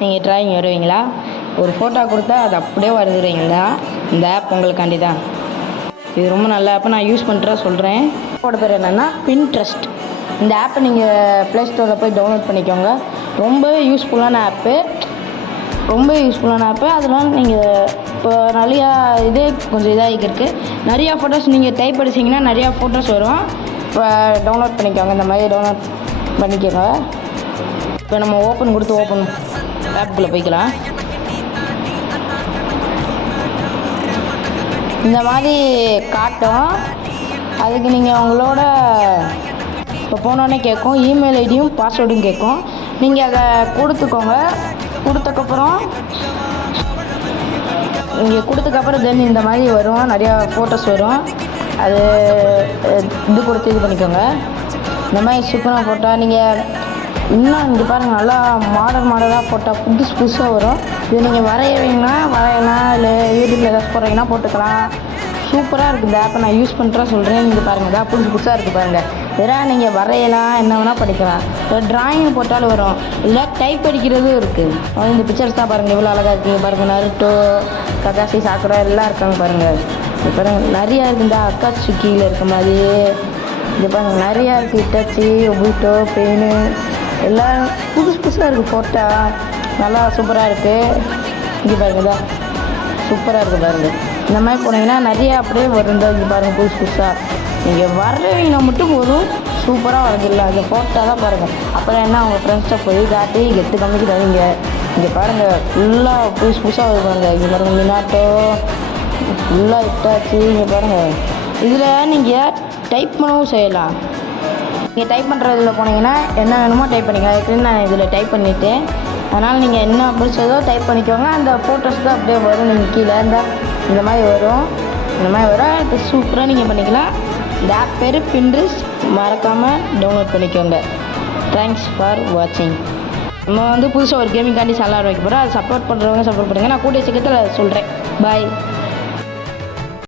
நீங்கள் டிராயிங் வருவீங்களா? ஒரு ஃபோட்டோ கொடுத்தா அது அப்படியே வரைஞ்சிருவீங்களா? இந்த ஆப் உங்களுக்காண்டி தான். இது ரொம்ப நல்ல ஆப்பை நான் யூஸ் பண்ணுற சொல்கிறேன். ஆப்போட பேர் என்னென்னா பின்ட்ரெஸ்ட். இந்த ஆப்பை நீங்கள் ப்ளே ஸ்டோரில் போய் டவுன்லோட் பண்ணிக்கோங்க. ரொம்பவே யூஸ்ஃபுல்லான ஆப்பு. அதனால் நீங்கள் இப்போ நிறையா இதே கொஞ்சம் இதாகிருக்கு. நிறையா ஃபோட்டோஸ் நீங்கள் டைப் அடிச்சிங்கன்னா நிறையா ஃபோட்டோஸ் வரும். இப்போ டவுன்லோட் பண்ணிக்கோங்க. இந்த மாதிரி டவுன்லோட் பண்ணிக்கோங்க. இப்போ நம்ம ஓப்பன் ஆப்புக்குள்ளே போய்க்கலாம். இந்த மாதிரி காட்டும். அதுக்கு நீங்கள் உங்களோட இப்போ போனோடனே கேட்கும், இமெயில் ஐடியும் பாஸ்வேர்டும் கேட்கும். நீங்கள் அதை கொடுத்துக்கோங்க. கொடுத்ததுக்கப்புறம் தென் இந்த மாதிரி வரும், நிறையா ஃபோட்டோஸ் வரும். அது இது கொடுத்து இது பண்ணிக்கோங்க. இந்த மாதிரி சூப்பராக ஃபோட்டோ நீங்கள் இன்னும் இங்கே பாருங்கள், நல்லா மாடலாக ஃபோட்டோ புதுசாக வரும். இது நீங்கள் வரையலாம், இல்லை யூடியூப்பில் ஏதாச்சும் போடுறீங்கன்னா போட்டுக்கலாம். சூப்பராக இருக்குது. இந்த ஆப்பை நான் யூஸ் பண்ணுறேன் சொல்கிறேன். நீங்கள் பாருங்கள், இதான் புதுசாக இருக்குது பாருங்கள். இதெல்லாம் நீங்கள் வரையலாம், என்ன வேணால் படிக்கலாம். இப்போ ட்ராயிங் போட்டாலும் வரும். இதில் டைப் அடிக்கிறதும் இருக்குது. இந்த பிக்சர்ஸ் தான் பாருங்கள், எவ்வளோ அழகாக இருக்குது பாருங்கள். நருட்டோ, ககாஷி, சாக்குரா எல்லாம் இருக்காங்க பாருங்கள். இது பாருங்கள், நிறையா இருக்குது. இந்த அக்காட்சுக்கியில் இருக்க மாதிரி இது பாருங்கள், நிறையா இருக்குது. இட்டாச்சி, ஒபூட்டோ, பெயினு எல்லாம் புதுசாக இருக்குது. ஃபோட்டோ நல்லா சூப்பராக இருக்குது. இங்கே பாருங்கள், தான் சூப்பராக இருக்குது பாருங்கள். இந்த மாதிரி போனீங்கன்னா நிறையா அப்படியே வரும். இங்கே பாருங்கள், புதுசாக நீங்கள் வரைவீங்கன்னா மட்டும் போதும், சூப்பராக வரைஞ்சிடலாம். அந்த ஃபோட்டோ தான் பாருங்கள். அப்புறம் என்ன, அவங்க ஃப்ரெண்ட்ஸை போய் காட்டி கெத்து காமிக்கிறாங்க. இங்கே பாருங்கள், ஃபுல்லாக புதுசாக வருவாங்க. இங்கே பாருங்கள், மினாட்டோ ஃபுல்லாக இட்டாச்சு. இங்கே பாருங்கள், இதில் நீங்கள் டைப் பண்ணவும் செய்யலாம். நீங்கள் டைப் பண்ணுறதுல போனீங்கன்னா என்ன வேணுமோ டைப் பண்ணிக்கலாம். அதுக்கு நான் இதில் டைப் பண்ணிவிட்டேன். அதனால் நீங்கள் என்ன பிடிச்சதோ டைப் பண்ணிக்கோங்க. அந்த ஃபோட்டோஸ் தான் அப்படியே வரும். நீங்கள் கீழே இருந்தால் இந்த மாதிரி வரும். இது சூப்பராக நீங்கள் பண்ணிக்கலாம். இந்த ஆப் பேர் பின்ட்ரெஸ்ட். மறக்காமல் டவுன்லோட் பண்ணிக்கோங்க. தேங்க்ஸ் ஃபார் வாட்சிங். நம்ம புதுசாக ஒரு கேமிங் சேனல் வைக்க போகிறோம். அதை சப்போர்ட் பண்ணுறவங்க சப்போர்ட் பண்ணுங்கள். நான் கூடிய சீக்கிரத்தில் சொல்கிறேன். பாய்.